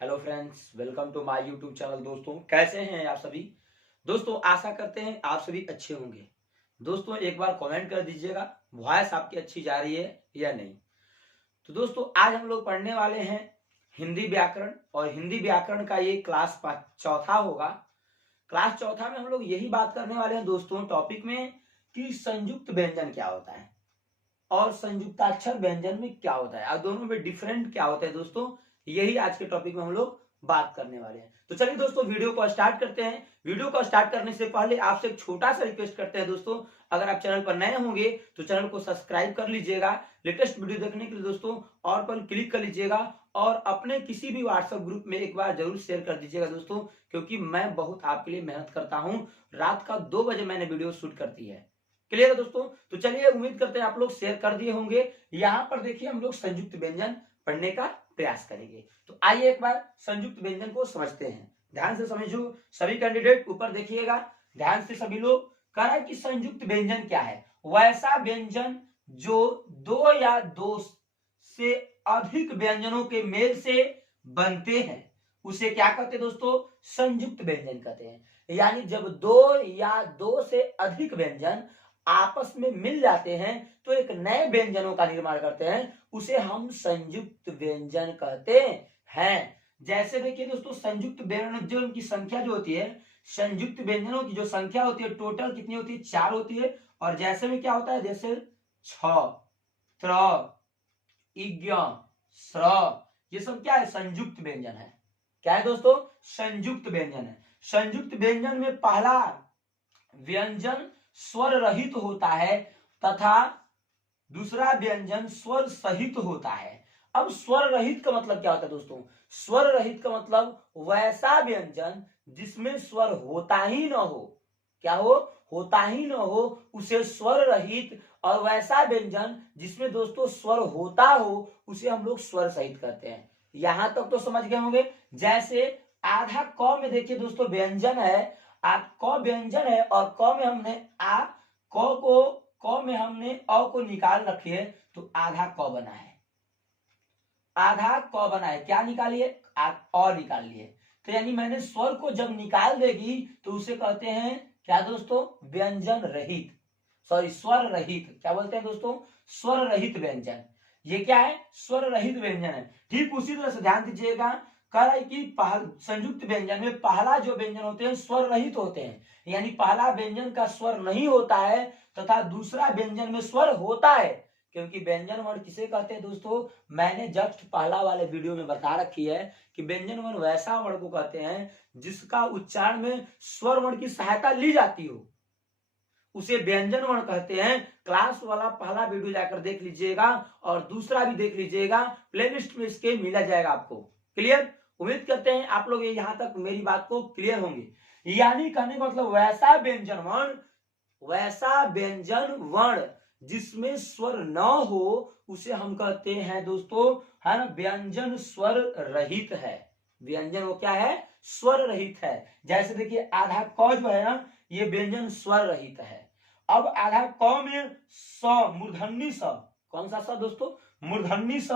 Hello friends, welcome to my YouTube channel. दोस्तों, कैसे हैं आप सभी? दोस्तों, आशा करते हैं आप सभी अच्छे होंगे। दोस्तों, एक बार कमेंट कर दीजिएगा वॉइस आपकी अच्छी जा रही है या नहीं। तो दोस्तों, आज हम लोग पढ़ने वाले हैं हिंदी व्याकरण, और हिंदी व्याकरण का ये क्लास चौथा होगा। क्लास चौथा में हम लोग यही बात करने वाले हैं दोस्तों टॉपिक में कि संयुक्त व्यंजन क्या होता है और संयुक्ताक्षर व्यंजन में क्या होता है और दोनों में डिफरेंट क्या होता है। दोस्तों, यही आज के टॉपिक में हम लोग बात करने वाले हैं। तो चलिए दोस्तों, वीडियो को स्टार्ट करते हैं। वीडियो को स्टार्ट करने से पहले आपसे एक छोटा सा रिक्वेस्ट करते हैं दोस्तों, अगर आप चैनल पर नए होंगे तो चैनल को सब्सक्राइब कर लीजिएगा। लेटेस्ट वीडियो देखने के लिए दोस्तों और पर क्लिक कर लीजिएगा और अपने किसी भी व्हाट्सएप ग्रुप में एक बार जरूर शेयर कर दीजिएगा दोस्तों, क्योंकि मैं बहुत आपके लिए मेहनत करता हूँ। रात का 2 बजे मैंने वीडियो शूट करती है। क्लियर है दोस्तों? तो चलिए, उम्मीद करते हैं आप लोग शेयर कर दिए होंगे। यहाँ पर देखिए, हम लोग संयुक्त व्यंजन पढ़ने का प्रयास करेंगे। तो आइए एक बार संयुक्त व्यंजन को समझते हैं। ध्यान से समझो सभी कैंडिडेट, ऊपर देखिएगा ध्यान से सभी लोग। कह रहा है कि संयुक्त व्यंजन क्या है? वैसा व्यंजन जो दो या दो से अधिक व्यंजनों के मेल से बनते हैं, उसे क्या कहते हैं दोस्तों? संयुक्त व्यंजन कहते हैं। यानी जब दो या दो से अधिक व्यंजन आपस में मिल जाते हैं तो एक नए व्यंजनों का निर्माण करते हैं, उसे हम संयुक्त व्यंजन कहते हैं। जैसे देखिए दोस्तों, संयुक्त व्यंजनों की संख्या जो होती है, संयुक्त व्यंजनों की जो संख्या होती है टोटल कितनी होती है? 4 होती है। और जैसे में क्या होता है, जैसे छ, त्र, इज्ञ, स्र, ये सब क्या है? संयुक्त व्यंजन है। क्या है दोस्तों? संयुक्त व्यंजन है। संयुक्त व्यंजन में पहला व्यंजन स्वर रहित होता है तथा दूसरा व्यंजन स्वर सहित होता है। अब स्वर रहित का मतलब क्या होता है दोस्तों? स्वर रहित का मतलब वैसा व्यंजन जिसमें स्वर होता ही न हो। क्या हो? होता ही न हो, उसे स्वर रहित। और वैसा व्यंजन जिसमें दोस्तों स्वर होता हो, उसे हम लोग स्वर सहित कहते हैं। यहां तक तो समझ गए होंगे। जैसे आधा क में देखिए दोस्तों व्यंजन है, क व्यंजन है और क में हमने क में हमने अ को निकाल रखिए तो आधा क बना है। आधा क बना है, क्या निकालिए? अ निकाल लिए। तो यानी मैंने स्वर को जब निकाल देगी तो उसे कहते हैं क्या दोस्तों? व्यंजन रहित। सॉरी, स्वर रहित। क्या बोलते हैं दोस्तों? स्वर रहित व्यंजन। ये क्या है? स्वर रहित व्यंजन है। ठीक उसी तरह से ध्यान दीजिएगा, कह रहा है कि संयुक्त व्यंजन में पहला जो व्यंजन होते हैं स्वर रहित होते हैं। यानी पहला व्यंजन का स्वर नहीं होता है तथा दूसरा व्यंजन में स्वर होता है। क्योंकि व्यंजन वर्ण किसे कहते हैं दोस्तों? मैंने जस्ट पहला वाले वीडियो में बता रखी है कि व्यंजन वर्ण वैसा वर्ण को कहते हैं जिसका उच्चारण में स्वर वर्ण की सहायता ली जाती हो, उसे व्यंजन वर्ण कहते हैं। क्लास वाला पहला वीडियो जाकर देख लीजिएगा और दूसरा भी देख लीजिएगा, प्लेलिस्ट में इसके मिला जाएगा आपको। क्लियर? उम्मीद करते हैं आप लोग यहाँ तक मेरी बात को क्लियर होंगे। यानी कहने का मतलब वैसा व्यंजन वर्ण जिसमें स्वर न हो, उसे हम कहते हैं दोस्तों, है ना, व्यंजन स्वर रहित है। व्यंजन वो क्या है? स्वर रहित है। जैसे देखिए आधा क जो है ना, ये व्यंजन स्वर रहित है। अब आधा क में स, मूर्धन्य स। कौन सा स दोस्तों? मूर्धन्य स।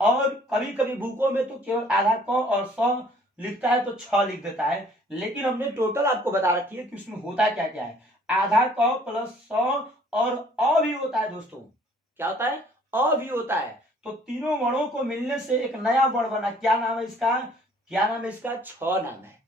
और कभी कभी बुकों में तो केवल आधा क और स लिखता है तो छ लिख देता है, लेकिन हमने टोटल आपको बता रखी है कि उसमें होता क्या क्या है। आधा क प्लस स और अ भी होता है दोस्तों। क्या होता है? अ भी होता है। तो तीनों वर्णों को मिलने से एक नया वर्ण बना। क्या नाम है इसका? क्या नाम है इसका? छ नाम है।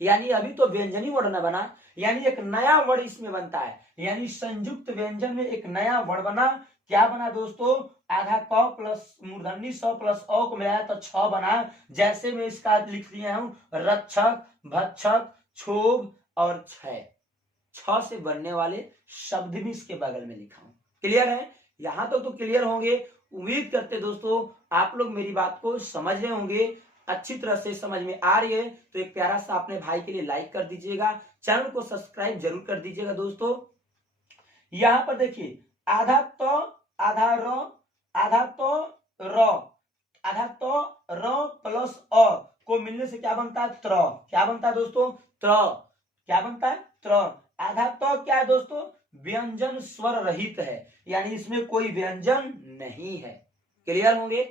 यानी अभी तो व्यंजनी वर्ण बना, यानी एक नया वर्ण इसमें बनता है। यानी संयुक्त व्यंजन में एक नया वर्ण बना। क्या बना दोस्तों? आधा क प्लस मूर्धन्य स प्लस अ को मिलाया तो छ बना। जैसे मैं इसका लिख दिया हूं, रक्षक, भक्षक, क्षोभ और क्षय। छ से बनने वाले शब्द भी इसके बगल में लिखा हूं। क्लियर है? यहां तक तो क्लियर होंगे। उम्मीद करते दोस्तों आप लोग मेरी बात को समझ रहे होंगे, अच्छी तरह से समझ में आ रही है। तो एक प्यारा सा अपने भाई के लिए लाइक कर दीजिएगा, चैनल को सब्सक्राइब जरूर कर दीजिएगा दोस्तों। यहां पर देखिए आधा तो, आधा र, आधा तो र, आधा तो र प्लस अ को मिलने से क्या बनता है? त्र। क्या बनता है दोस्तों? त्र। क्या बनता है? त्र। आधा तो क्या है दोस्तों? व्यंजन स्वर रहित है, यानी इसमें कोई व्यंजन नहीं है। क्लियर होंगे?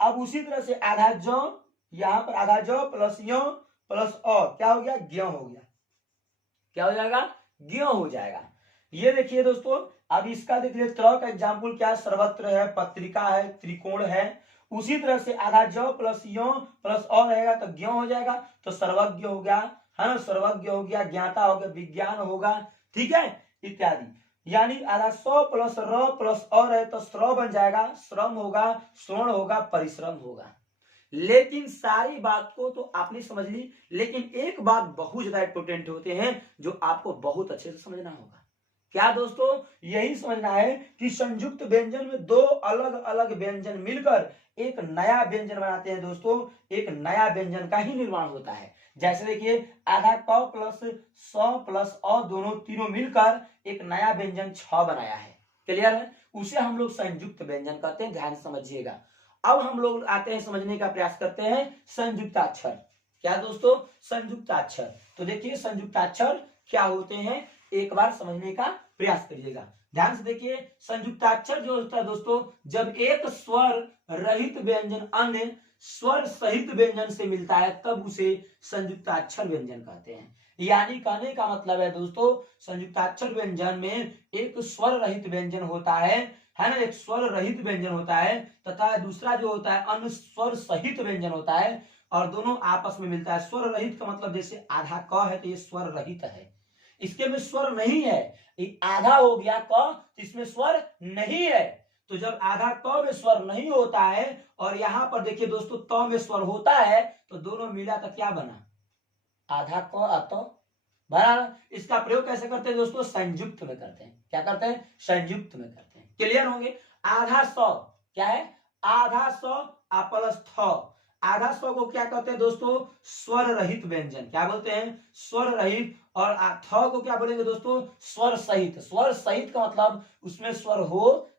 अब उसी तरह से आधा ज, यहाँ पर आधा ज प्लस य प्लस अ क्या हो गया, ज्ञ हो गया। क्या हो जाएगा, ज्ञ हो जाएगा। ये देखिए दोस्तों, अब इसका देखिए त्र का एग्जाम्पल क्या है, सर्वत्र है, पत्रिका है, त्रिकोण है। उसी तरह से आधा ज प्लस य प्लस अ रहेगा तो ज्ञ हो जाएगा, तो सर्वज्ञ हो गया, है ना, सर्वज्ञ हो गया, ज्ञाता हो गया, विज्ञान होगा, ठीक है, इत्यादि। यानी आधा सौ प्लस र प्लस अ रहे तो श्र बन जाएगा, श्रम होगा, स्वर्ण होगा, परिश्रम होगा। लेकिन सारी बात को तो आपने समझ ली, लेकिन एक बात बहुत ज्यादा इंपोर्टेंट होते हैं जो आपको बहुत अच्छे से समझना होगा। क्या दोस्तों, यही समझना है कि संयुक्त व्यंजन में दो अलग अलग व्यंजन मिलकर एक नया व्यंजन बनाते हैं दोस्तों, एक नया व्यंजन का ही निर्माण होता है। जैसे देखिए आधा क प्लस सौ प्लस अ दोनों तीनों मिलकर एक नया व्यंजन छ बनाया है, क्लियर है, उसे हम लोग संयुक्त व्यंजन कहते हैं, ध्यान समझिएगा। अब हम लोग आते हैं, समझने का प्रयास करते हैं संयुक्ताक्षर। क्या दोस्तों, संयुक्ताक्षर। तो देखिए संयुक्ताक्षर क्या होते हैं, एक बार समझने का प्रयास करिएगा, ध्यान से देखिए। संयुक्ताक्षर जो होता है दोस्तों, जब एक स्वर रहित व्यंजन अन्य स्वर सहित व्यंजन से मिलता है तब उसे संयुक्ताक्षर व्यंजन कहते हैं। यानी कहने का मतलब है दोस्तों, संयुक्ताक्षर व्यंजन में एक स्वर रहित व्यंजन होता है ना, एक स्वर रहित व्यंजन होता है, तथा दूसरा जो होता है अन्य स्वर सहित व्यंजन होता है, और दोनों आपस में मिलता है। स्वर रहित का मतलब जैसे आधा क है तो ये स्वर रहित है, इसके में स्वर नहीं है, ये आधा हो गया क, इसमें स्वर नहीं है। तो जब आधा क में स्वर नहीं होता है और यहाँ पर देखिए दोस्तों त में स्वर होता है, तो दोनों मिला तो क्या बना, आधा क अत बना। इसका प्रयोग कैसे करते हैं दोस्तों, संयुक्त में करते हैं। क्या करते हैं, संयुक्त में करते हैं, क्लियर होंगे। आधा सौ क्या है, आधा सौ प्लस थ, आधा सौ को क्या कहते हैं दोस्तों, स्वर रहित व्यंजन। क्या बोलते हैं, स्वर रहित। और थ को क्या बोलेंगे दोस्तों, स्वर सहित। स्वर सहित का मतलब उसमें स्वर हो,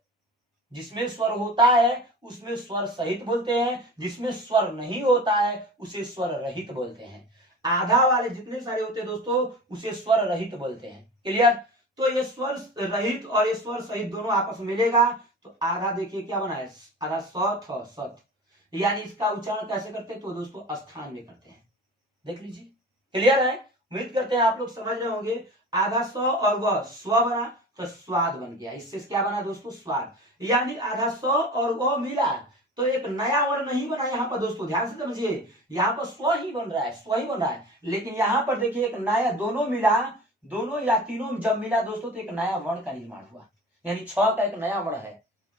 जिसमें स्वर होता है उसमें स्वर सहित बोलते हैं, जिसमें स्वर नहीं होता है उसे स्वर रहित बोलते हैं। आधा वाले जितने सारे होते हैं दोस्तों उसे स्वर रहित बोलते हैं, क्लियर। तो ये स्वर रहित और ये स्वर सहित दोनों आपस में मिलेगा तो आधा देखिए क्या बना है, आधा सत। यानी इसका उच्चारण कैसे करते हैं तो दोस्तों स्थान में करते हैं, देख लीजिए, क्लियर है। उम्मीद करते हैं आप लोग समझ रहे होंगे। आधा सौ और वह स्व बना तो स्वाद बन गया, इससे क्या बना दोस्तों, स्वाद। यानी आधा सौ और वो मिला तो एक नया वर्ण नहीं बना यहाँ पर दोस्तों, ध्यान से समझिए। यहाँ पर स्व ही बन रहा है, स्व ही बन रहा है, लेकिन यहाँ पर देखिए एक नया, दोनों मिला, दोनों या तीनों जब मिला दोस्तों तो एक नया वर्ण का निर्माण हुआ। यानी छ का एक नया वर्ण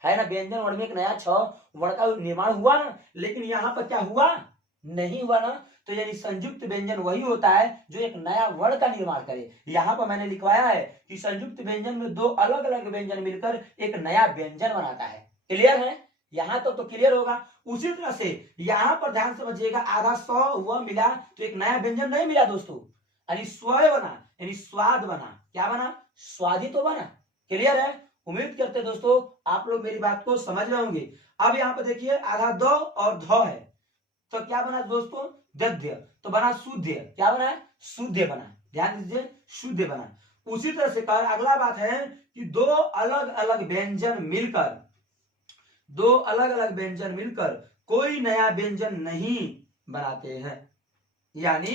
है ना, व्यंजन वर्ण में एक नया छ वर्ण का निर्माण हुआ ना। लेकिन यहाँ पर क्या हुआ, नहीं हुआ ना। तो यानी संयुक्त व्यंजन वही होता है जो एक नया वर्ण का निर्माण करे। यहाँ पर मैंने लिखवाया है कि संयुक्त व्यंजन में दो अलग अलग व्यंजन मिलकर एक नया व्यंजन बनाता है, क्लियर है। यहाँ तक तो क्लियर होगा। उसी तरह से यहाँ पर ध्यान समझिएगा, आधा सौ वह मिला तो एक नया व्यंजन नहीं मिला दोस्तों, यानी स्वय बना, यानी स्वाद बना। क्या बना, स्वादी तो बना, क्लियर है। उम्मीद करते हैं दोस्तों आप लोग मेरी बात को समझ रहे होंगे। अब यहाँ पर देखिए आधा द और ध है तो क्या बना दोस्तों, दध्य, तो बना शुद्ध। क्या बना, शुद्ध बना, ध्यान दीजिए, शुद्ध बना। उसी तरह से कहा, अगला बात है कि दो अलग अलग व्यंजन मिलकर, दो अलग अलग व्यंजन मिलकर कोई नया व्यंजन नहीं बनाते हैं। यानी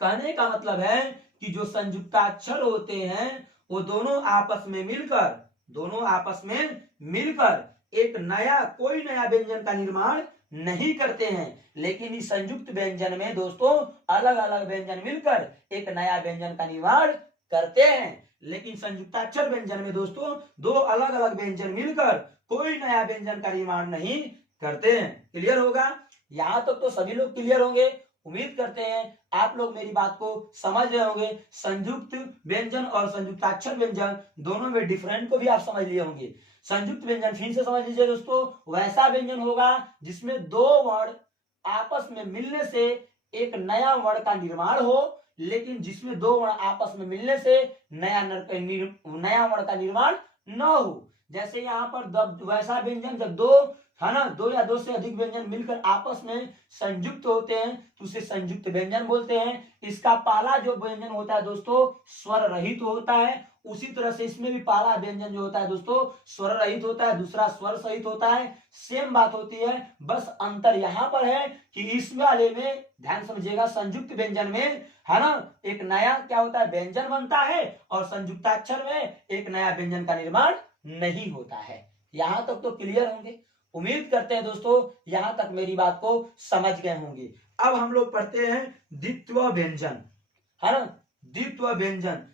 कहने का मतलब है कि जो संयुक्ताक्षर होते हैं वो दोनों आपस में मिलकर, दोनों आपस में मिलकर एक नया, कोई नया व्यंजन का निर्माण नहीं करते हैं। लेकिन इस संयुक्त व्यंजन में दोस्तों अलग अलग व्यंजन मिलकर एक नया व्यंजन का निर्माण करते हैं। लेकिन संयुक्ताक्षर व्यंजन में दोस्तों दो अलग अलग व्यंजन मिलकर कोई नया व्यंजन का निर्माण नहीं करते हैं, क्लियर होगा। यहां तक तो सभी लोग क्लियर होंगे। उम्मीद करते हैं आप लोग मेरी बात को समझ रहे होंगे। संयुक्त व्यंजन और संयुक्ताक्षर व्यंजन दोनों में डिफरेंट को भी आप समझ लिए होंगे। संयुक्त व्यंजन फिर से समझ लीजिए दोस्तों, वैसा व्यंजन होगा जिसमें दो वर्ण आपस में मिलने से एक नया वर्ण का निर्माण हो, लेकिन जिसमें दो वर्ण आपस में मिलने से नया वर्ण का निर्माण न हो। जैसे यहाँ पर वैसा व्यंजन जब दो, है ना, दो या दो से अधिक व्यंजन मिलकर आपस में संयुक्त होते हैं तो उसे संयुक्त व्यंजन बोलते हैं। इसका पहला जो व्यंजन होता है दोस्तों स्वर रहित होता है, उसी तरह से इसमें भी पहला व्यंजन जो होता है दोस्तों स्वर रहित होता है, दूसरा स्वर सहित होता है। सेम बात होती है, बस अंतर यहाँ पर है कि इस वाले में ध्यान समझिएगा, संयुक्त व्यंजन में है ना एक नया क्या होता है व्यंजन बनता है, और संयुक्ताक्षर में एक नया व्यंजन का निर्माण नहीं होता है। यहां तक तो क्लियर होंगे। उम्मीद करते हैं दोस्तों यहां तक मेरी बात को समझ गए होंगे। अब हम लोग पढ़ते हैं द्वित्व व्यंजन, है ना। द्वित्व व्यंजन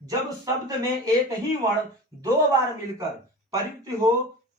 जब शब्द में एक ही वर्ण दो बार मिलकर प्रयुक्त हो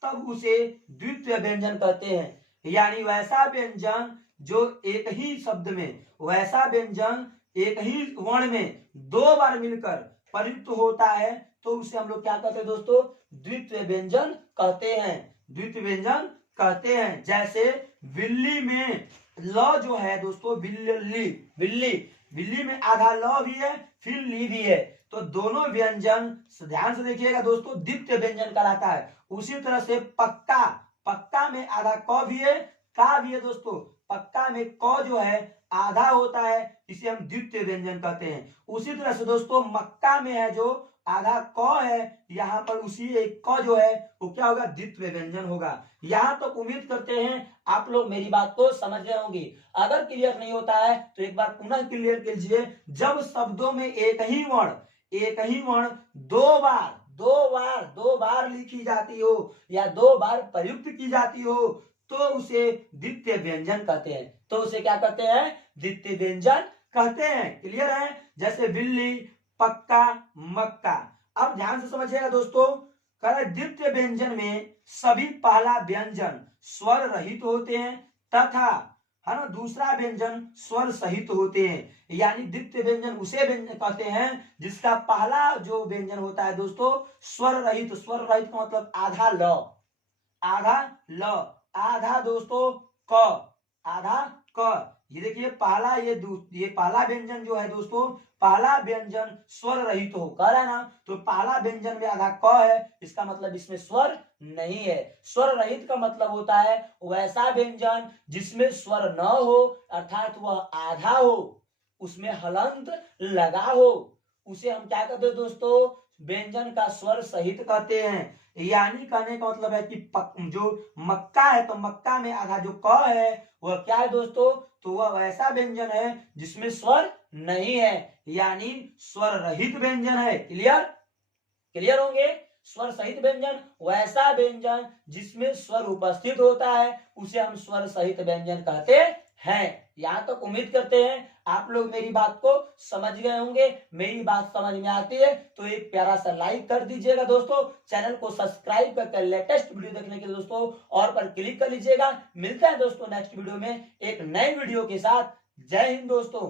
तब उसे द्वित्व व्यंजन कहते हैं। यानी वैसा व्यंजन जो एक ही शब्द में, वैसा व्यंजन एक ही वर्ण में दो बार मिलकर प्रयुक्त होता है तो उसे हम लोग क्या कहते हैं दोस्तों द्वित्व व्यंजन कहते हैं। द्वित्व व्यंजन कहते हैं। जैसे बिल्ली में ल जो है दोस्तों, बिल्ली बिल्ली बिल्ली में आधा ल भी है फिर ली भी है, तो दोनों व्यंजन ध्यान से देखिएगा दोस्तों द्वित्व व्यंजन कहलाता है। उसी तरह से पक्का, पक्का में आधा क भी है का भी है दोस्तों, पक्का में क जो है आधा होता है, इसे हम द्वित्व व्यंजन कहते हैं। उसी तरह से दोस्तों मक्का में है जो आधा क है, यहाँ पर उसी एक क जो है वो क्या होगा द्वित्व व्यंजन होगा। यहाँ तक तो उम्मीद करते हैं आप लोग मेरी बात को समझ गए होंगे। अगर क्लियर नहीं होता है तो एक बार पुनः क्लियर कीजिए। जब शब्दों में एक ही वर्ण दो बार लिखी जाती हो या दो बार प्रयुक्त की जाती हो तो उसे द्वितीय व्यंजन कहते हैं। तो उसे क्या कहते हैं द्वितीय व्यंजन कहते हैं। क्लियर है। जैसे बिल्ली, पक्का, मक्का। अब ध्यान से समझिएगा दोस्तों, द्वितीय व्यंजन में सभी पहला व्यंजन स्वर रहित होते हैं तथा है ना दूसरा व्यंजन स्वर सहित होते हैं। यानी द्वितीय व्यंजन उसे व्यंजन कहते हैं जिसका पहला जो व्यंजन होता है दोस्तों स्वर रहित। स्वर रहित का मतलब आधा ल, आधा दोस्तों क, आधा क। ये देखिए पहला ये पहला व्यंजन जो है दोस्तों, पहला व्यंजन स्वर रहित हो कह रहा है ना, तो पहला व्यंजन में आधा क है, इसका मतलब इसमें स्वर नहीं है। स्वर रहित का मतलब होता है वैसा व्यंजन जिसमें स्वर न हो, अर्थात वह आधा हो, उसमें हलंत लगा हो, उसे हम क्या कहते हैं दोस्तों व्यंजन का स्वर सहित कहते हैं। यानी कहने का मतलब है कि जो मक्का है तो मक्का में आधा जो क है वह क्या है दोस्तों, तो वह वैसा व्यंजन है जिसमें स्वर नहीं है, यानी स्वर रहित व्यंजन है। क्लियर होंगे। स्वर सहित व्यंजन वैसा व्यंजन जिसमें स्वर उपस्थित होता है उसे हम स्वर सहित व्यंजन कहते हैं। यहाँ तक उम्मीद करते हैं आप लोग मेरी बात को समझ गए होंगे। मेरी बात समझ में आती है तो एक प्यारा सा लाइक कर दीजिएगा दोस्तों, चैनल को सब्सक्राइब करके लेटेस्ट वीडियो देखने के लिए दोस्तों और पर क्लिक कर लीजिएगा। मिलते हैं दोस्तों नेक्स्ट वीडियो में एक नए वीडियो के साथ। जय हिंद दोस्तों।